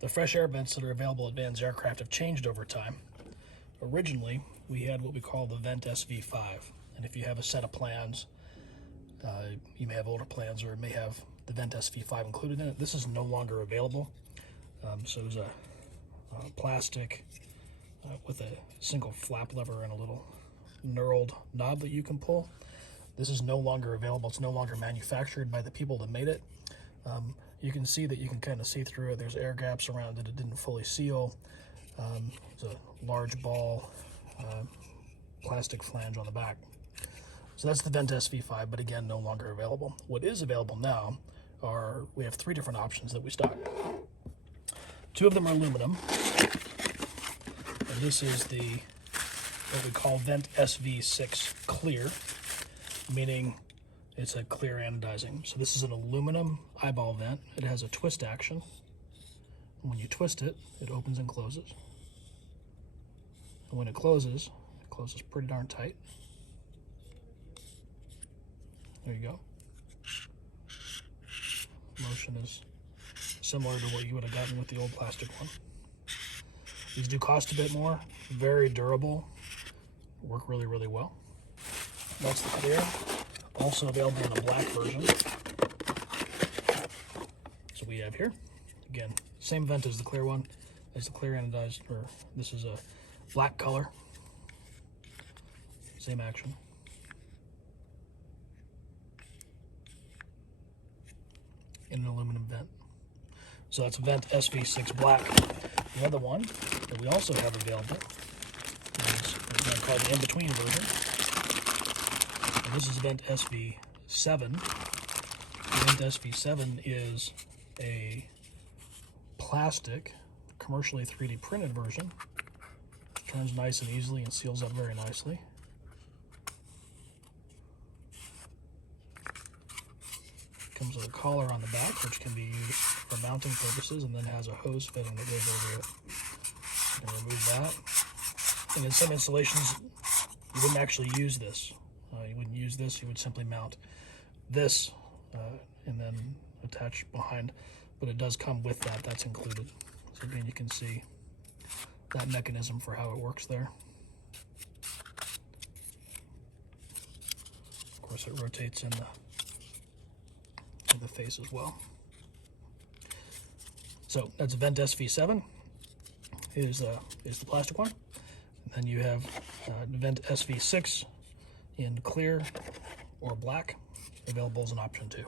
The fresh air vents that are available at Van's Aircraft have changed over time. Originally, we had what we call the Vent SV-5, and if you have a set of plans, you may have older plans or it may have the Vent SV-5 included in it. This is no longer available. So there's a plastic with a single flap lever and a little knurled knob that you can pull. This is no longer available. It's no longer manufactured by the people that made it. You can see that you can kind of see through it. There's air gaps around it. It didn't fully seal. There's a large ball plastic flange on the back. So that's the Vent SV-5, but again, no longer available. What is available now are, we have 3 different options that we stock. 2 of them are aluminum, and this is what we call Vent SV-6 clear, meaning it's a clear anodizing. So this is an aluminum eyeball vent. It has a twist action. When you twist it, it opens and closes. And when it closes pretty darn tight. There you go. Motion is similar to what you would have gotten with the old plastic one. These do cost a bit more, very durable, work really, really well. That's the clear, also available in a black version. So we have here, again, same vent as the clear one, as the clear anodized, or this is a black color, same action. In an aluminum vent. So that's Vent SV-6 black. The other one that we also have available is what I call the in-between version. And this is Vent SV-7. The Vent SV-7 is a plastic, commercially 3D printed version. Turns nice and easily and seals up very nicely. Comes with a collar on the back, which can be used for mounting purposes, and then has a hose fitting that goes over it. You can remove that. And in some installations, you wouldn't actually use this. You wouldn't use this, you would simply mount this and then attach behind, but it does come with that, that's included. So again, you can see that mechanism for how it works there. Of course, it rotates in the face as well. So that's Vent SV-7 is the plastic one. And then you have Vent SV-6 in clear or black, available as an option too.